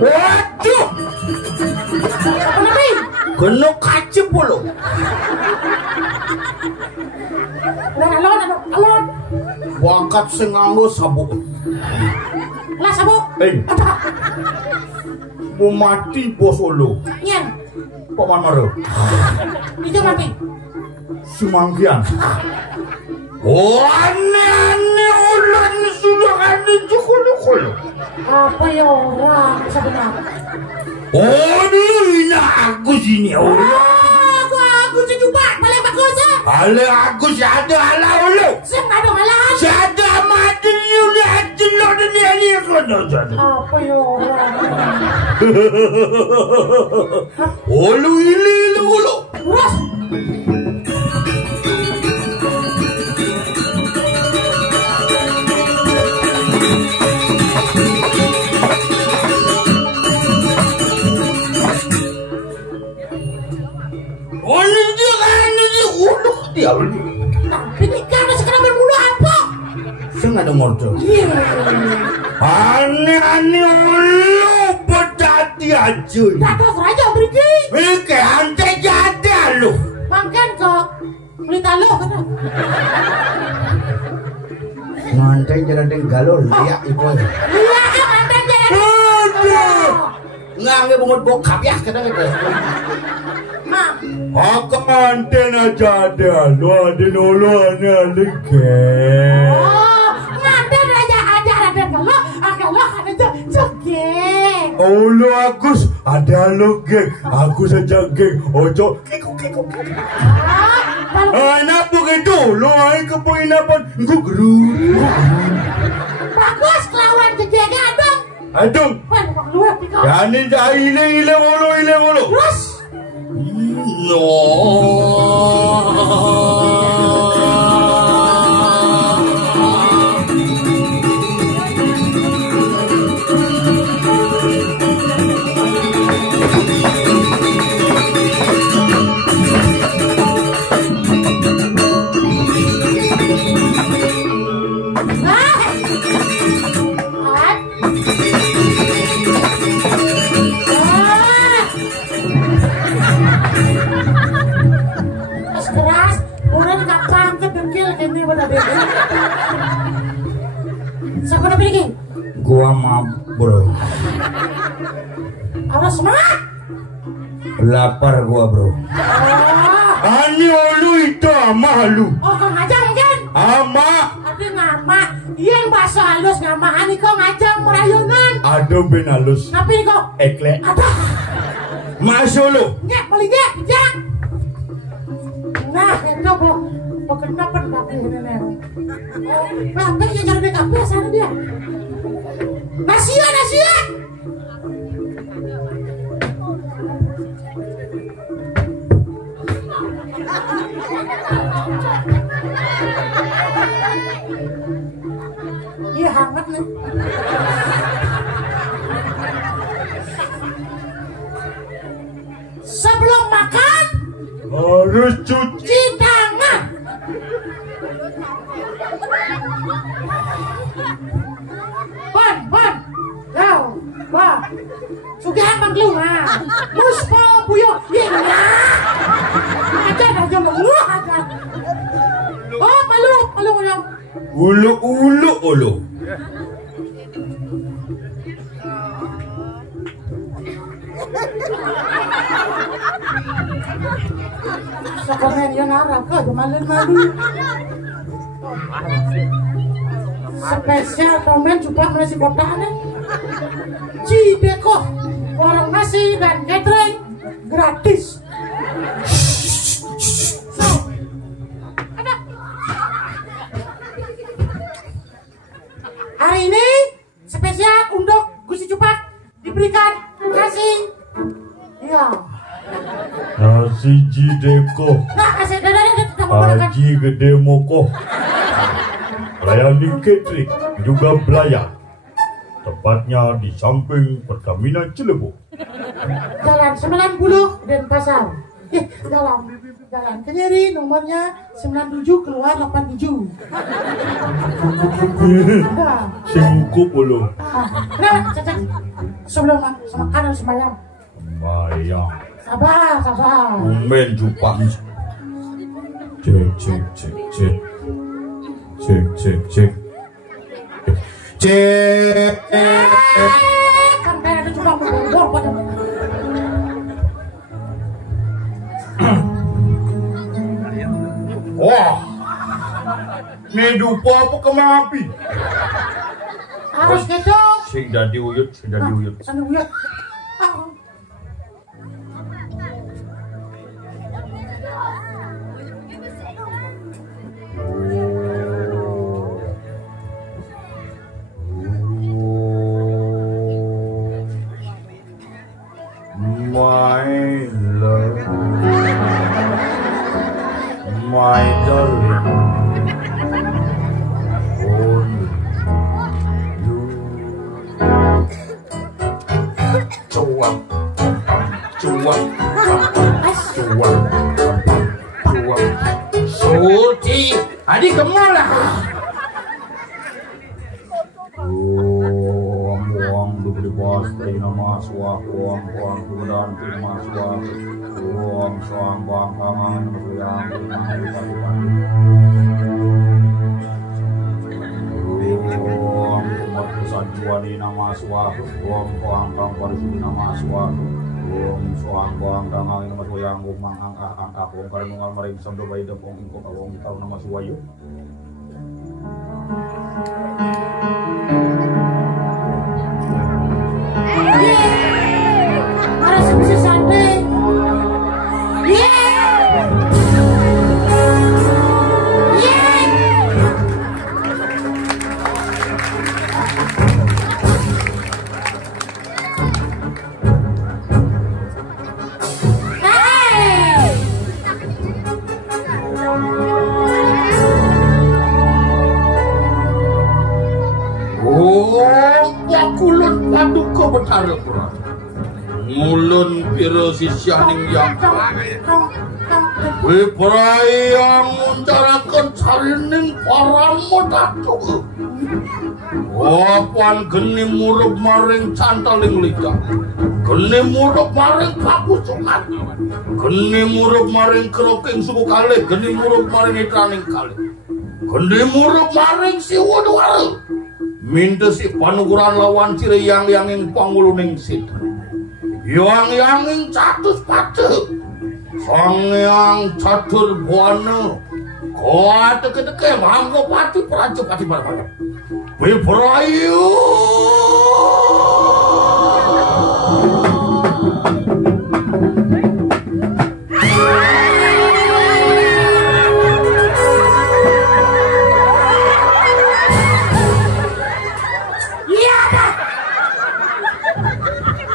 Waduh, kena kaca pula. Alon. Wakat senganggo sabuk. Lah sabuk. Mau mati bos ulu. Nyen. Kok mana? Itu mati. Semanggian. Oh, aneh ulan sudah ada jukul. Apa ya orang sebenarnya? Oh, ini aku sini orang. Aku cepat paling bagus. Ale aku ada ala ulu. Ada malah. Ada mati udah jenuh ni kono. Apa ya orang? Ulu ini ulu. Terus. Ya ulu. Ini kan sekarang bermula apa? Saya nggak ada modal. Aneh ulu pedati aja. Datos raja beriki. Oke, ante jadi lu. Makan kok. Beli talo kan? Mantai jalan galol lihat ibu. Iya, mantan jalan. Nggak bungut bokap ya kadang-kadang. Aku manten aja ada lu ada nolongnya lagi. Oh, manten aja ada kalau ada joget. Oh lu Agus ada lu geng, aku saja geng. Ojo keko. Anak begitu, lu ai kepoin apa? Gugru. Bagus lawan jejaga adong. Adong. Ya ni dah ile mulu. Terus. No. Siapa nak pergi? Gua bro. Awas semangat. Lapar gua bro. Ani ulu itu ama lu. Oh kau ngajang kan? Ama. Ada ngama. Yang bahasa halus ngama. Ani kau ngajang merayunan. Ada ben halus. Tapi kau? Ekle. Ada. Masuk lu. Ngek paling ngek. Jangan. Nah itu bu. Kenapa pakai ini nih? Bapak yang cari BKP sana dia. Nasihat. Iya hangat nih. Sebelum makan harus cuci tangan. Ban. Kau, wah. Sugihan bang keluar. Puspo buyo. Iya. Aja menguah aja. Oh, malu. Ulu. Sekarang yang arah ke malu. Spesial komen coba nasi kotaknya. Cideko warung nasi dan catering gratis. Hari ini spesial untuk Gusti Cupak diberikan nasi. Iya. Nasi Cideko. Nah, kasih Haji Gede Moko. Layani catering juga belayan. Tepatnya di samping Pertamina Cilegon. Jalan 90 Denpasar. Jalan ke Nyeri, nomornya 97 keluar 87. Singkup dulu. Nah, cecek. Sebelum makanan sembahyang. Bayang. Sabar. Umen jupang. Cek. Sampai ada cupang berbor pada. Wah, ini dupa apa kemapi? Harus gitu. Sing dadi uyut. Sana uyut. My love, my darling, only you. Cuap. Suci, adik kemana? Uang diberi bos, dari nama suak, uang kemudian terima suak, uang soang bang kangen yang uang umat kesajuan di nama suak, uang kang parisi di nama suak, uang soang bang kangen nama suak yang umang angka uang karena mengal mereka sambil bayi dapong ingkok uang tahu nama suayu. Harus bisa santai. Kulun paduka betara kurang mulun pira sisyaning yang Wiprai yang mencarakan sarining para modatu wapan geni murup maring cantaling liga geni murup maring pakusungan geni murup maring keroking suku kali geni murup maring itraning kali geni murup maring siwodwara minta si panuguran lawan ciri yang panguluning situ yang catus patu yang catur buana kau teke mangko pati prajo pati barang Wiperayu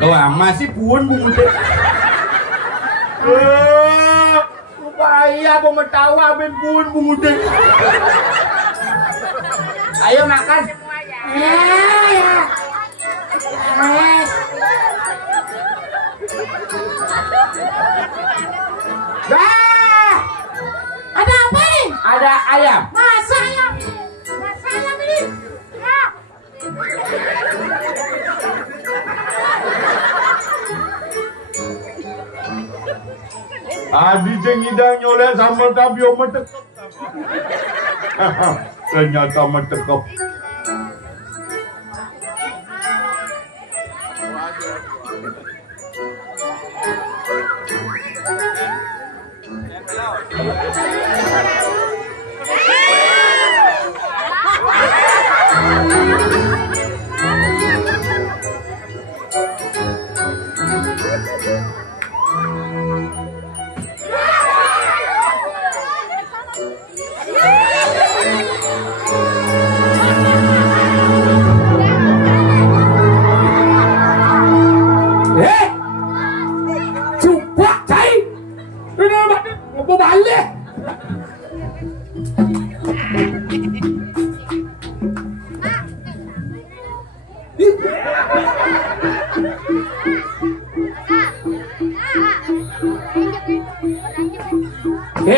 wah masih buun bumude upaya pemetawa ben buun bumude ayo makan semuanya Ada apa nih? Ada ayam. Masa ayam ini? Adi jengidang nyoleh sambal tapio metekep. Ternyata metekep.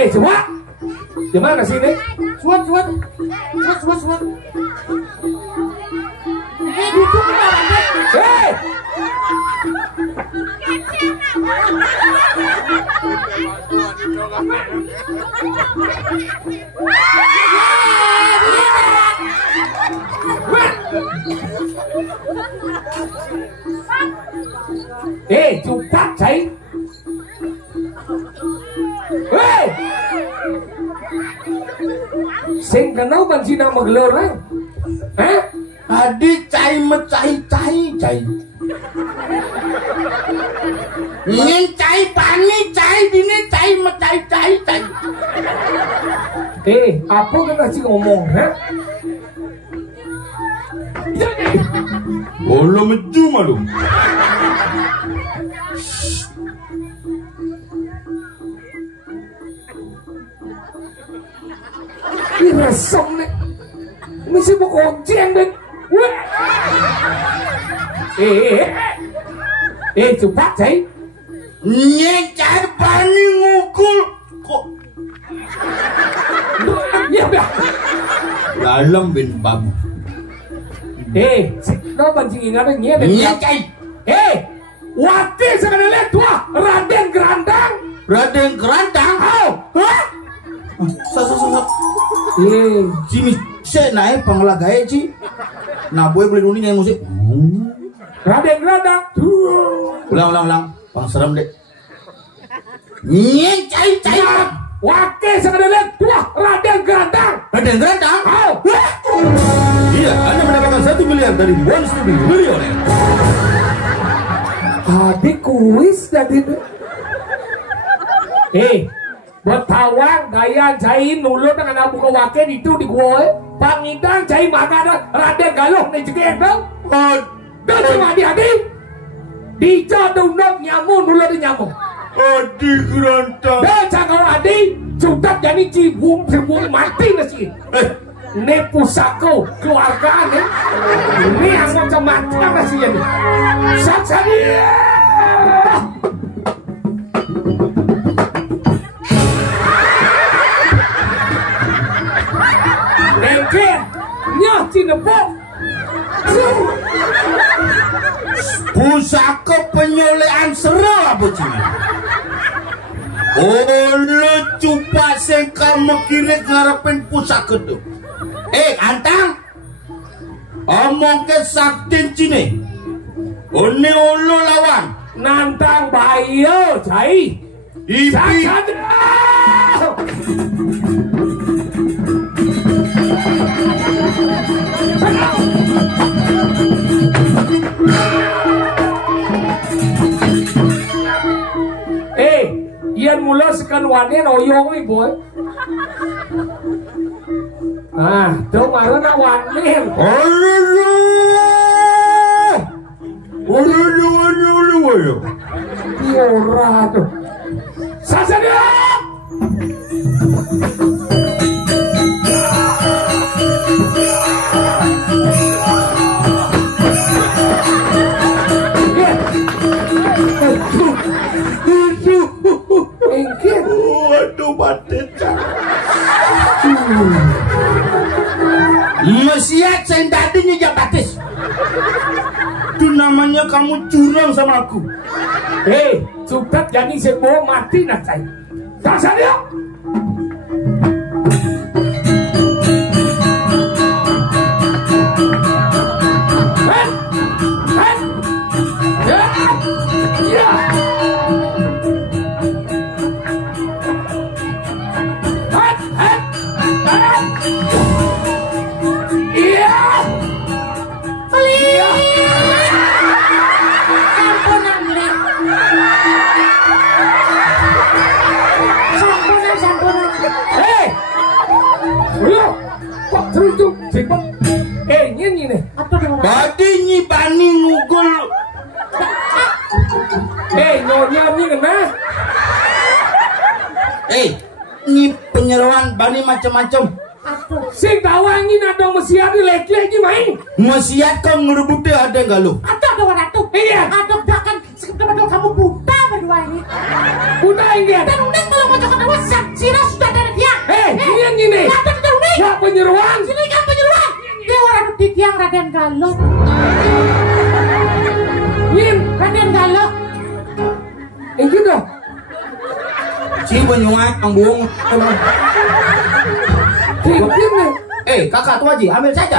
Coba gimana sini? Suat. Gitu Hei, cepat cai. Hei, sing kenal ban Cina magelor lah. Adi cai cai. Ingin cai pani cai dini cai cai. Apa kena sih ngomong, ha? Bolo meju malu. Ini resem nih. Mesti mau konceng deh. Cepat cai. Cai pani ngukul kok. Ya dah. Dalam bin babu. Nó banci ingat nya deh. Cai. Wati sekali lihat tua Raden Gerandang. Raden Gerandang. Hah? Sasa. Sini saya naik panglagae ci. Nah boy beli dunia nyanyi musik. Raden Gerandang. Ulang. Bang serem deh. Cai. Wati sekali lihat tua Raden Gerandang. Raden Gerandang. Iya, Anda mendapatkan 1 miliar dari One Studio Millionaire. Adik kuis tadi. Bertawang gaya jai nulut dengan abu kewake itu di gue. Pangidang jai makanan Raden Galuh nih cekek dong. Dan cuma adik-adik dijodoh nyamuk nulut nyamuk. Adik Gerandang. Dan cakap adik sudah jadi cibung mati nasi. Ini pusako keluarga nih. Ini yang macam-macam nasi ini. Saksa dia. Engker, nyah cinepok. Pusaka penyolehan seru apa cina? Lu cuba sengka mekirik ngarepin pusaka tuh. Antang, omong ke sakti cine. Ini ulu lawan. Nantang bahaya, cai. Ibi. Ian mula sekan wane noyong nih boy. Tuh malah nak wane. Ulu. Diora tuh. Sasa dia. Waduh batin. Mesiat saya tadinya jabatis. Itu namanya kamu curang sama aku. Sudah jadi semua mati nak saya. Sasa dia. Badi nyibani ngugul. Nyonya ni kena. Ini penyeruan bani macam-macam. Sing tawangin ada mesiat ni lek-lek ni main. Mesiat kau ngerebuti ada galuh. Atau ada orang tu. Enggak. Dan unik kalau mau cokot dewa Sira sudah dari tiang. Iya gini. Raden dan unik. Ya penyeruan. Sini kan penyeruan. Dewa Radu di tiang Raden Galok. Yin. Raden Galok. Ini dong. Si penyuat ang buong. Tingin nih. Kakak tuh Haji, ambil saja.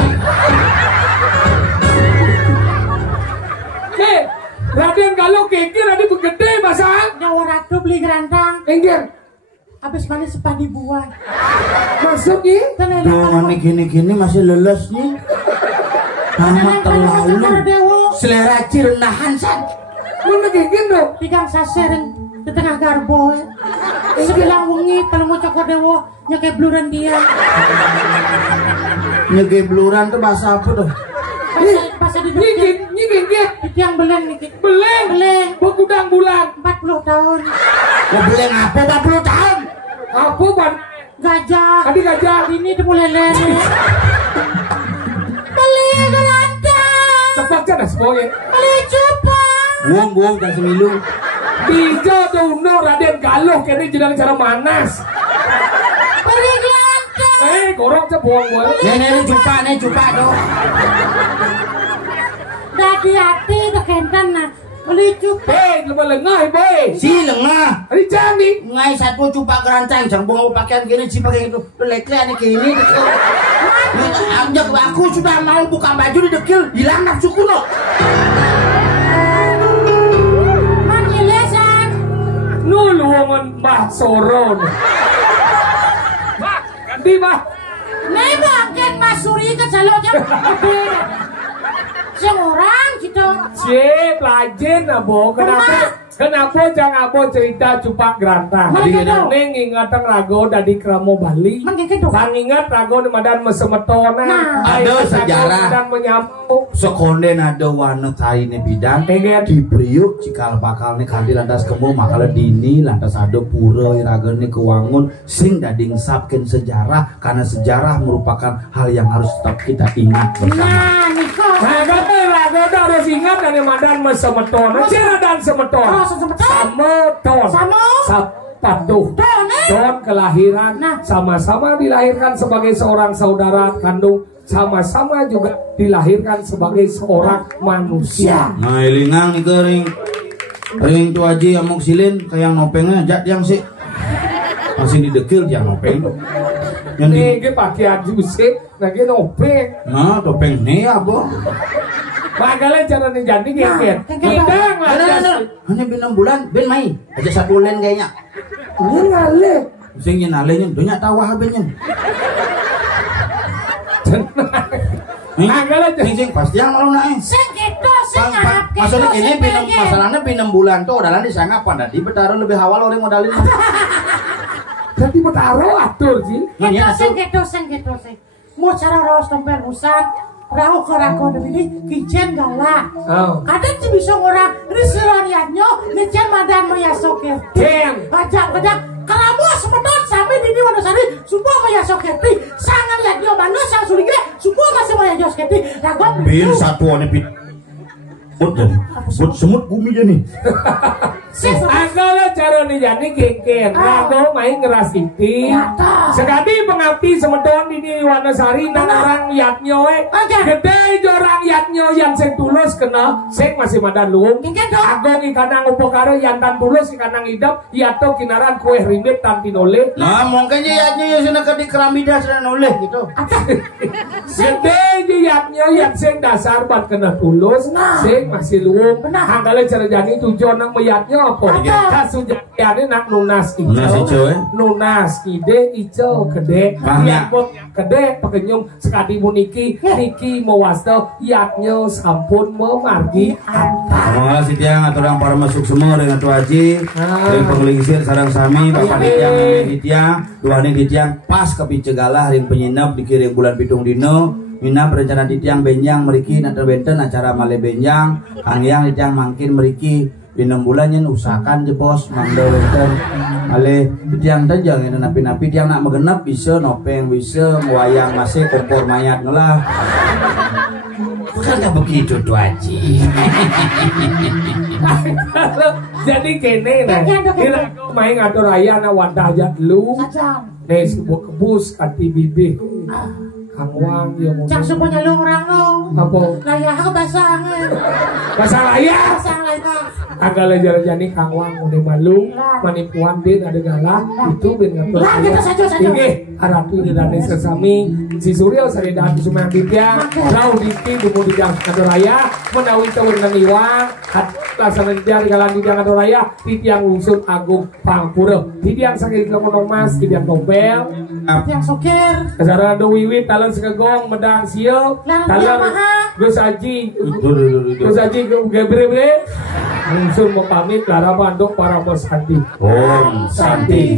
Raden kalau kekir ada begede masa. Dewa Radu beli gerantang. Enggak. Habis manis sepadi buah. Masuk nih. Tuh gini-gini masih leles nih. Amat terlalu. Selera cirendahan san. Mana kekir dong. Tigang sasering di tengah garbo. Sebilang wengi kalau mau cokot dewa nyake bluran dia. Nyege bluran tuh bahasa apa tuh? Bahasa di Nyigit. di tiang beleng nih. Beleng. Begudang bulan. 40 tahun. Mau beleng apa 40 tahun? Apa ban? Gajah. Tadi gajah. Ini dia mulai lele. Beli gerantang. Sepak jana semuanya. Beli cupang. Buang dan semilu. Bija tuh Raden Galuh kini jedang cara manas. Beli gerantang. Gorong cebuang boy. Nih cupa tuh. Dadi hati dah kentan nah. Beli cupang. Lepas lengah boy. Si lengah. Hari canggih. Ngai satu cupa gerancang, jangan bawa pakaian gini, si pakai itu lekle gini. Anjak aku sudah mau buka baju di dekil, hilang nafsuku no. Manilesan. Nulungan Mbah Soron. Ganti Mbah. Nih bangken Mas Suri ke jalurnya. Seorang gitu. Cip lajin abo. Kenapa jangan abo cerita cupak gerantang? Neng ingatan rago dari Kramo Bali. Kan ingat rago di Madan Mesemetona. Ada sejarah. Dan menyambung. Sekonden ada warna taine bidang. Di Priuk cikal bakal nih kandi lantas kemu makala dini lantas ada pura iraga nih kewangun sing dading sabken sejarah karena sejarah merupakan hal yang harus tetap kita ingat bersama. Nah, Niko. Nah, kata rago harus ingat dari Madan Mesemetona. Cina dan Semetona. Semeton. Sapatuh. Don kelahiran. Sama-sama dilahirkan sebagai seorang saudara kandung. Sama-sama juga dilahirkan sebagai seorang manusia. Nah, ilingang nih kering. Ring tu aji amuk silin kayak nopengnya jat yang sih. Masih didekil yang nopeng. Yang di Ini pakai aju sih, lagi nopeng. nah topeng nih apa? Makanya cara nih jadi kengket. Hidang lah. Hanya binang bulan, ben mai. Aja 1 bulan kayaknya. Ini ngale. Sing nyenalenya, dunya tawa habenya. Makanya Sing pasti yang mau naik. Sing gitu, sing ngap gitu. Maksudnya ini masalahnya pinam bulan tuh udah di sana apa nanti bertaruh lebih awal orang modalin. jadi bertaruh atur sih. Gitu, sing gitu. Mau cara ros temper busan. Rahu kerako demi kijen galak. Kadang sih bisa ngorang risiloriannya nijen madan meyasoker. Jem. Bajak keramu semeton sampai dini wanasari semua meyasokerti. Sangat lihat dia mana sang sulinge semua masih meyasokerti. Ragon Bin satu ane pit. Buat semut bumi jadi. Agaklah cara nih jadi kengket. Rago main ngerasiti. Sekali pengabdi semeton ini Wanasari dan orang yatnyo gede orang yatnyo yang sing tulus kena sing masih madan luung. Agong ikanang upo karo yantan tulus ikanang idap yato kinaran kue rimit tanti noleh. Nah mungkin yatnyo yang sini ke di keramida sudah noleh gitu. Gede yatnyo yang sing dasar buat kena tulus sing masih luung. Agaklah cara jadi tujuan nang meyatnyo apa? Kasus jadi nak nunas ijo. Nunas ide ijo gede. Gede pekenyum sekali muniki niki mewasto yaknya sampun memargi Terima kasih tiang atau orang para masuk semua dengan tu haji dari pengelisir sarang sami bapak tiang di tiang dua di tiang pas ke picegalah ring penyinap dikirim bulan pitung dino mina berencana di tiang benjang meriki nanti benten acara male benjang kangyang di tiang mangkin meriki di 6 bulannya usahakan je bos mangdo benten ale di tiang tajang ini napi-napi tiang nak megenap bisa nopeng bisa wayang masih kompor mayat ngelah bukan gak begitu tuh haji. Jadi kene nah. Kira main ngatur raya na wadah aja lu. Nih sebuah kebus kati bibih. Kang Wang ya mau. Cak semuanya lu orang lo. Apa? Raya aku basah. Bahasa raya. Basah raya. Agak lejar jani Kang Wang udah malu. Manipuan bin ada galah itu bin ngatur. Lah kita saja. Ini harapin di dana sesami si Suryo sari dan cuma bibia. Lau diti dumu di jang ngatur raya. Menawi tawar namiwang. Laksana di jang galan di jang ngatur raya. Titiang unsur agung pangpura. Titiang sakit kemonong mas. Titiang dompel. Yang sokir. Kasara ada wiwit talan segegong medang siyo talan Gus Haji gebre-bre unsur mau pamit lara bandung para bos Santi. Om Santi.